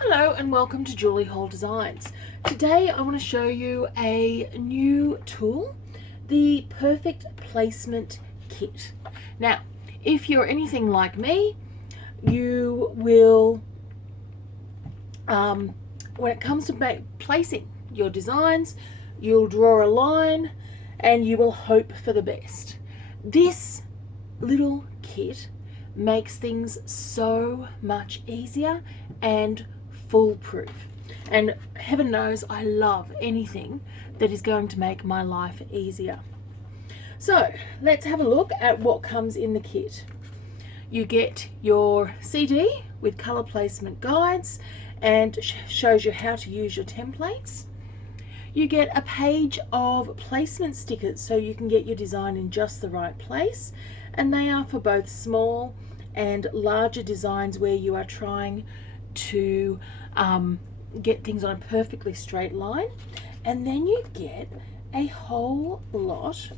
Hello and welcome to Julie Hall Designs. Today I want to show you a new tool, the Perfect Placement Kit. Now, if you're anything like me, you will, when it comes to placing your designs, you'll draw a line and you will hope for the best. This little kit makes things so much easier and foolproof, and heaven knows I love anything that is going to make my life easier. So let's have a look at what comes in the kit. You get your CD with color placement guides and shows you how to use your templates. You get a page of placement stickers so you can get your design in just the right place, and they are for both small and larger designs where you are trying to get things on a perfectly straight line. And then you get a whole lot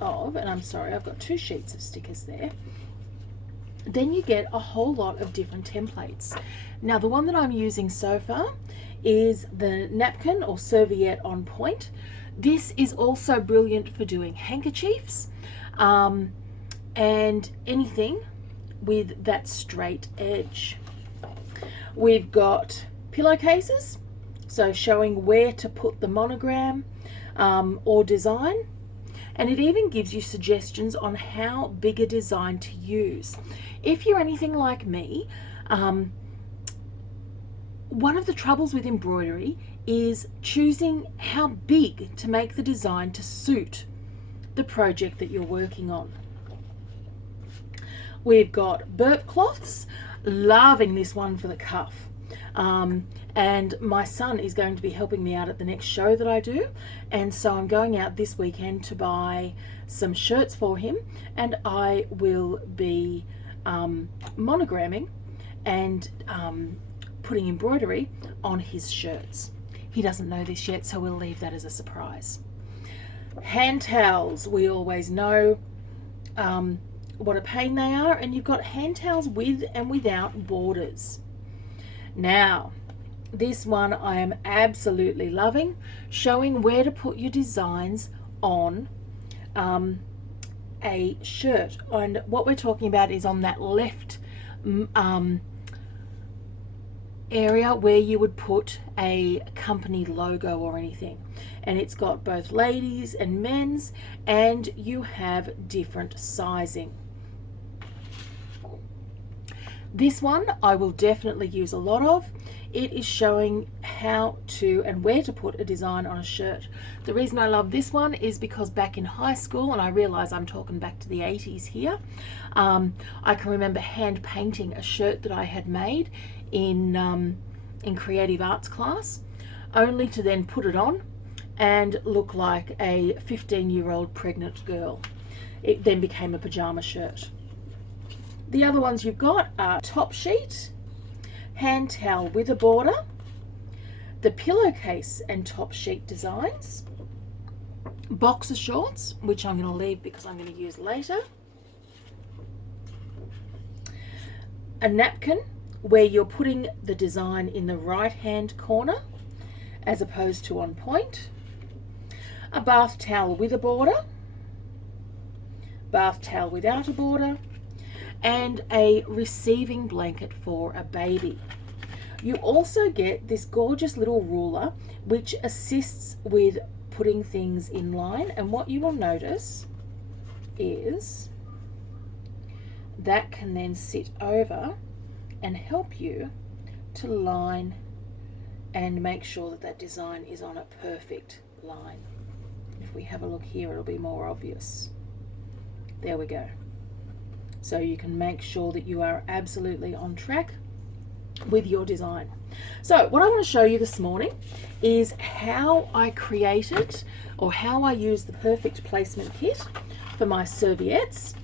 of, and I'm sorry, I've got 2 sheets of stickers there. Then you get a whole lot of different templates. Now the one that I'm using so far is the napkin or serviette on point. This is also brilliant for doing handkerchiefs and anything with that straight edge. We've got pillowcases, so showing where to put the monogram or design, and it even gives you suggestions on how big a design to use. If you're anything like me, one of the troubles with embroidery is choosing how big to make the design to suit the project that you're working on. We've got burp cloths, loving this one for the cuff. And my son is going to be helping me out at the next show that I do, and so I'm going out this weekend to buy some shirts for him, and I will be monogramming and putting embroidery on his shirts. He doesn't know this yet, so we'll leave that as a surprise. Hand towels, we always know what a pain they are, and you've got hand towels with and without borders. Now this one I am absolutely loving, showing where to put your designs on a shirt, and what we're talking about is on that left area where you would put a company logo or anything, and it's got both ladies and men's, and you have different sizing. This one I will definitely use a lot of. It is showing how to and where to put a design on a shirt. The reason I love this one is because back in high school, and I realize I'm talking back to the 80s here, I can remember hand painting a shirt that I had made in creative arts class, only to then put it on and look like a 15-year-old pregnant girl. It then became a pajama shirt. The other ones you've got are top sheet, hand towel with a border, the pillowcase and top sheet designs, boxer shorts, which I'm going to leave because I'm going to use later, a napkin where you're putting the design in the right hand corner as opposed to on point, a bath towel with a border, bath towel without a border, and a receiving blanket for a baby. You also get this gorgeous little ruler which assists with putting things in line, and what you will notice is that can then sit over and help you to line and make sure that that design is on a perfect line. If we have a look here, it'll be more obvious. There we go. So you can make sure that you are absolutely on track with your design. So what I want to show you this morning is how I created, or how I use the Perfect Placement Kit for my serviettes,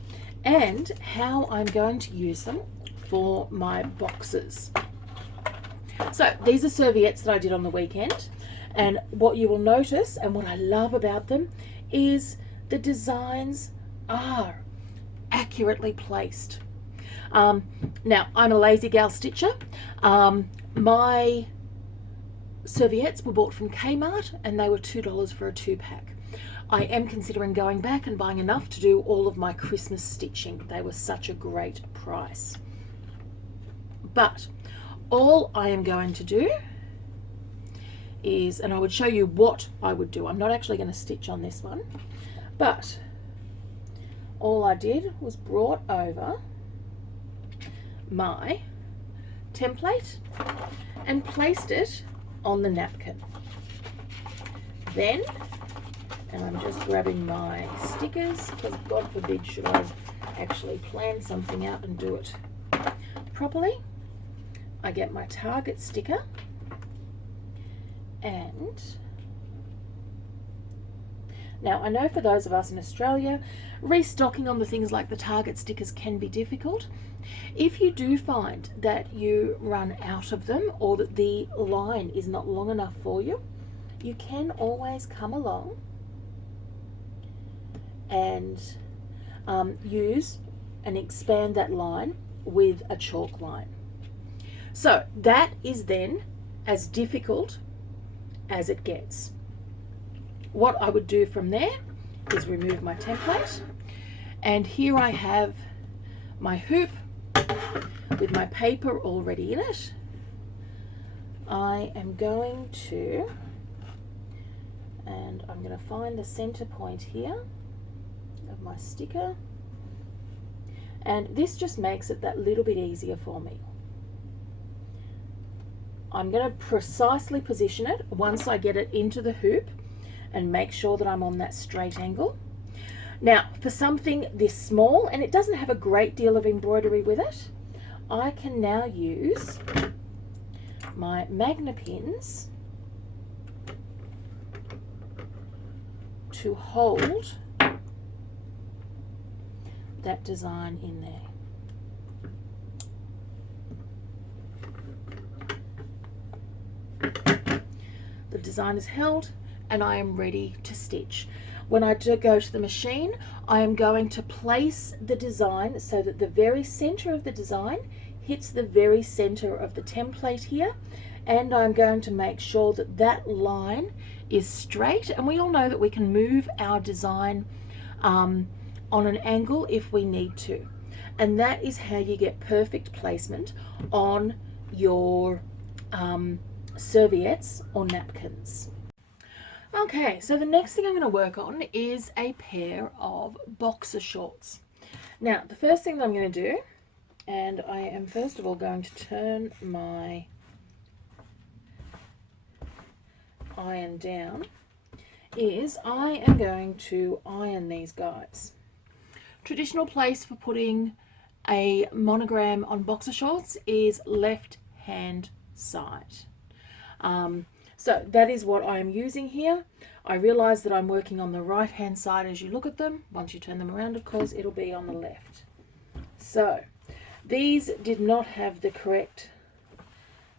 and how I'm going to use them for my boxes. So these are serviettes that I did on the weekend, and what you will notice and what I love about them is the designs are accurately placed. Now I'm a lazy gal stitcher. My serviettes were bought from Kmart and they were $2 for a 2-pack. I am considering going back and buying enough to do all of my Christmas stitching. They were such a great price. But all I am going to do is, and I would show you what I would do. I'm not actually going to stitch on this one, but all I did was brought over my template and placed it on the napkin. Then, and I'm just grabbing my stickers because God forbid should I actually plan something out and do it properly. I get my Target sticker and now I know for those of us in Australia, restocking on the things like the Target stickers can be difficult. If you do find that you run out of them or that the line is not long enough for you, you can always come along and use and expand that line with a chalk line. So that is then as difficult as it gets. What I would do from there is remove my template, and here I have my hoop with my paper already in it. I am going to, and I'm going to find the center point here of my sticker, and this just makes it that little bit easier for me. I'm going to precisely position it once I get it into the hoop and make sure that I'm on that straight angle. Now, for something this small, and it doesn't have a great deal of embroidery with it, I can now use my magna pins to hold that design in there. The design is held and I am ready to stitch. When I do go to the machine, I am going to place the design so that the very center of the design hits the very center of the template here, and I'm going to make sure that that line is straight. And we all know that we can move our design on an angle if we need to, and that is how you get perfect placement on your serviettes or napkins. Okay, so the next thing I'm going to work on is a pair of boxer shorts. Now, the first thing that I'm going to do, and I am first of all going to turn my iron down, is I am going to iron these guys. Traditional place for putting a monogram on boxer shorts is left hand side. So that is what I'm using here. I realize that I'm working on the right hand side as you look at them. Once you turn them around, of course, it'll be on the left. So these did not have the correct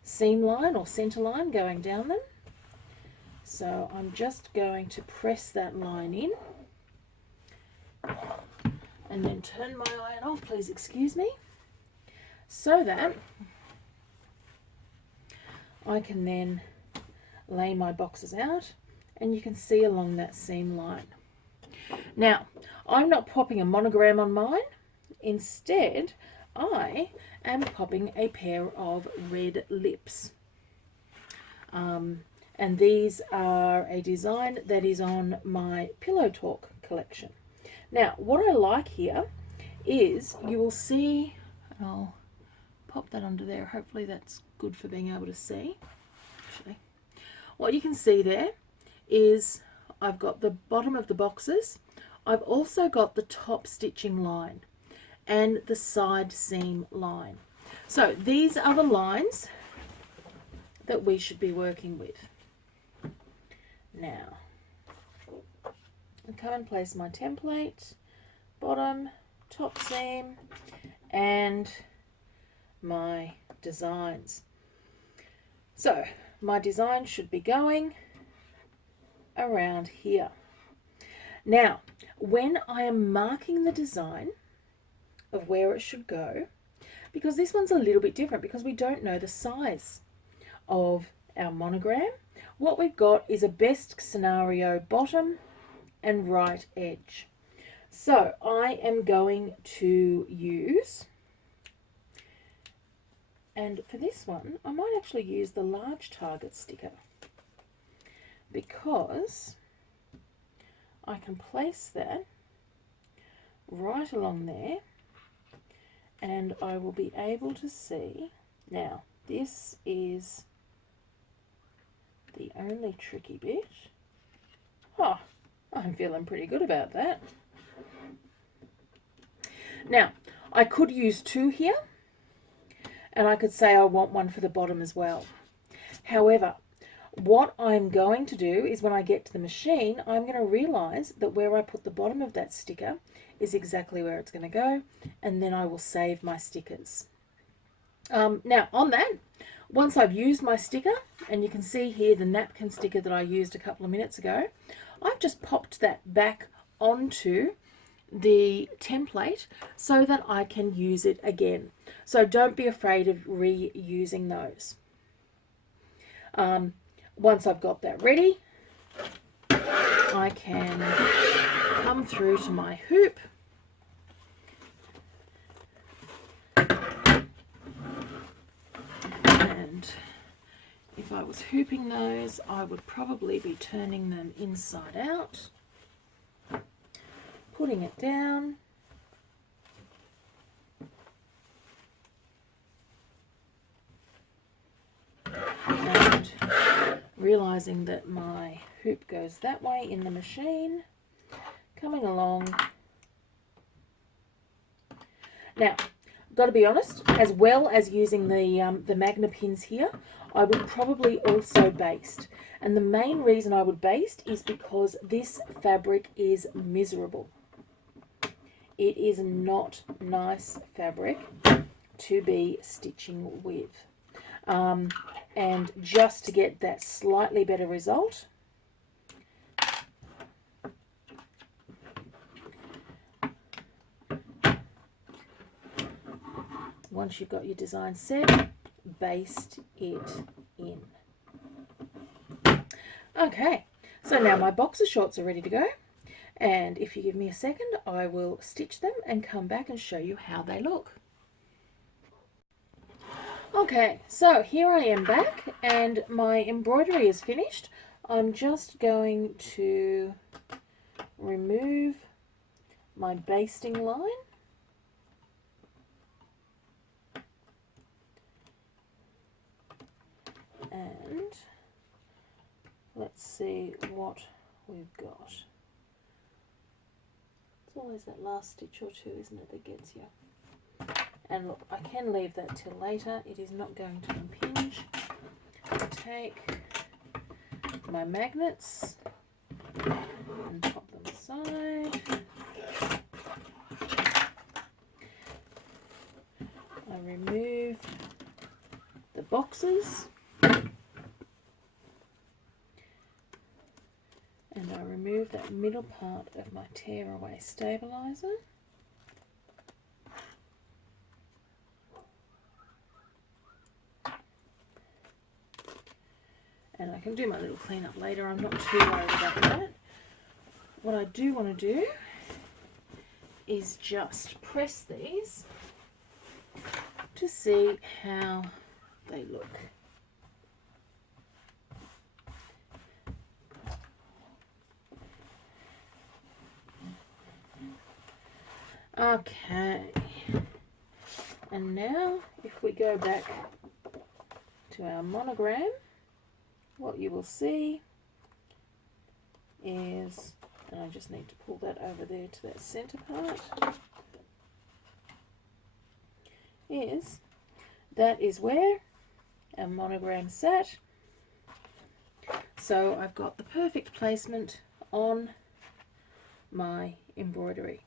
seam line or center line going down them. So I'm just going to press that line in and then turn my iron off, please excuse me, so that I can then lay my boxes out and you can see along that seam line. Now, I'm not popping a monogram on mine. Instead, I am popping a pair of red lips. And these are a design that is on my Pillow Talk collection. Now, what I like here is you will see, and I'll pop that under there. Hopefully that's good for being able to see. Actually, what you can see there is I've got the bottom of the boxes. I've also got the top stitching line and the side seam line. So these are the lines that we should be working with. Now, I come and place my template, bottom, top seam, and my designs. So my design should be going around here. Now, when I am marking the design of where it should go, because this one's a little bit different because we don't know the size of our monogram. What we've got is a best scenario bottom and right edge. So I am going to use, and for this one I might actually use the large target sticker, because I can place that right along there and I will be able to see. Now this is the only tricky bit. Oh, I'm feeling pretty good about that. Now I could use two here, and I could say I want one for the bottom as well. However, what I'm going to do is when I get to the machine, I'm going to realize that where I put the bottom of that sticker is exactly where it's going to go, and then I will save my stickers. Now on that, once I've used my sticker, and you can see here the napkin sticker that I used a couple of minutes ago, I've just popped that back onto the template so that I can use it again. So don't be afraid of reusing those. Once I've got that ready, I can come through to my hoop and if I was hooping those, I would probably be turning them inside out, putting it down, and realizing that my hoop goes that way in the machine, coming along. Now, got to be honest, as well as using the magna pins here, I would probably also baste. And the main reason I would baste is because this fabric is miserable. It is not nice fabric to be stitching with. And just to get that slightly better result, once you've got your design set, baste it in. Okay, so now my boxer shorts are ready to go, and if you give me a second, I will stitch them and come back and show you how they look. Okay, so here I am back and my embroidery is finished. I'm just going to remove my basting line. And let's see what we've got. It's always that last stitch or two, isn't it, that gets you. And look, I can leave that till later. It is not going to impinge. I'll take my magnets and pop them aside. I remove the boxes. And I remove that middle part of my tearaway stabilizer. And I can do my little cleanup later, I'm not too worried about that. What I do want to do is just press these to see how they look. Okay, and now if we go back to our monogram, what you will see is, and I just need to pull that over there to that center part, is that is where our monogram sat. So I've got the perfect placement on my embroidery.